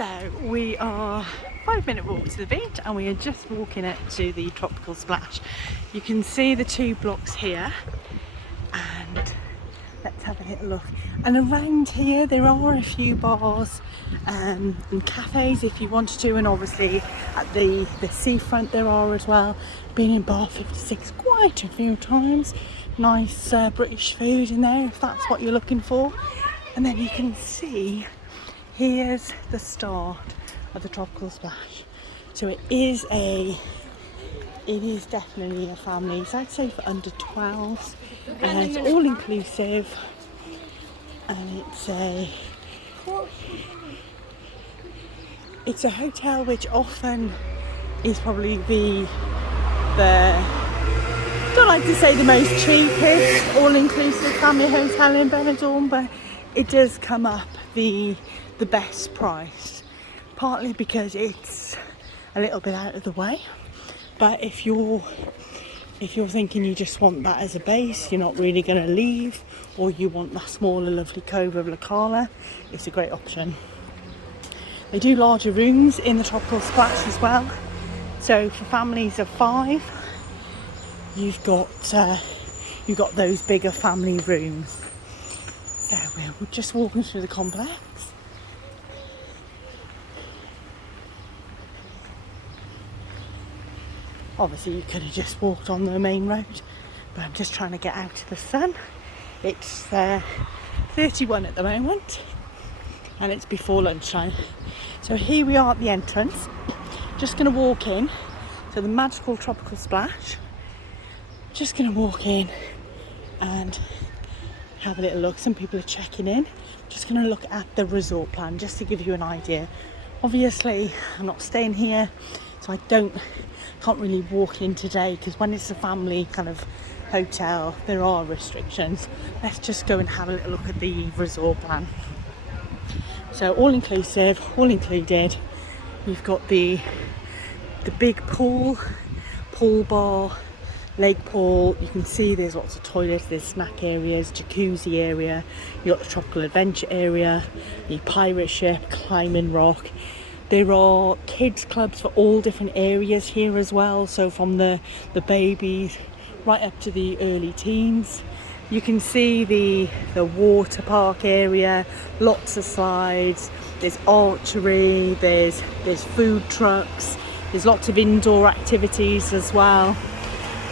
So we are 5-minute walk to the beach and we are just walking up to the tropical splash. You can see the 2 blocks here and let's have a little look. And around here there are a few bars and cafes if you wanted to, and obviously at the seafront there are as well. Been in bar 56 quite a few times. Nice British food in there if that's what you're looking for. And then you can see here's the start of the tropical splash. So it is definitely a family. So I'd say for under 12s, and it's all inclusive, and it's a hotel which often is probably the don't like to say the most cheapest all-inclusive family hotel in Benidorm, but it does come up the best price, partly because it's a little bit out of the way. But if you're thinking you just want that as a base, you're not really going to leave, or you want that smaller lovely cove of Cala, it's a great option. They do larger rooms in the tropical splash as well. So for families of 5, you've got those bigger family rooms. So we're just walking through the complex. Obviously you could have just walked on the main road, but I'm just trying to get out of the sun. It's 31 at the moment and it's before lunchtime. So here we are at the entrance. Just going to walk in to the magical tropical splash. Just going to walk in and have a little look. Some people are checking in. Just going to look at the resort plan just to give you an idea. Obviously I'm not staying here, so I can't really walk in today, because when it's a family kind of hotel there are restrictions. Let's just go and have a little look at the resort plan. So all inclusive, all included. We've got the big pool bar, lake pool. You can see there's lots of toilets, there's snack areas, jacuzzi area, you've got the tropical adventure area, the pirate ship, climbing rock. There are kids clubs for all different areas here as well, so from the babies right up to the early teens. You can see the water park area, lots of slides, there's archery, there's food trucks, there's lots of indoor activities as well.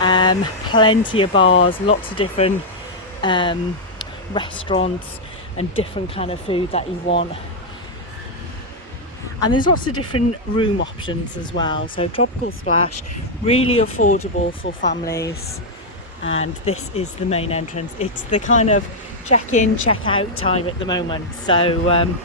Plenty of bars, lots of different restaurants and different kind of food that you want. And there's lots of different room options as well. So tropical splash, really affordable for families. And this is the main entrance. It's the kind of check-in, check-out time at the moment. So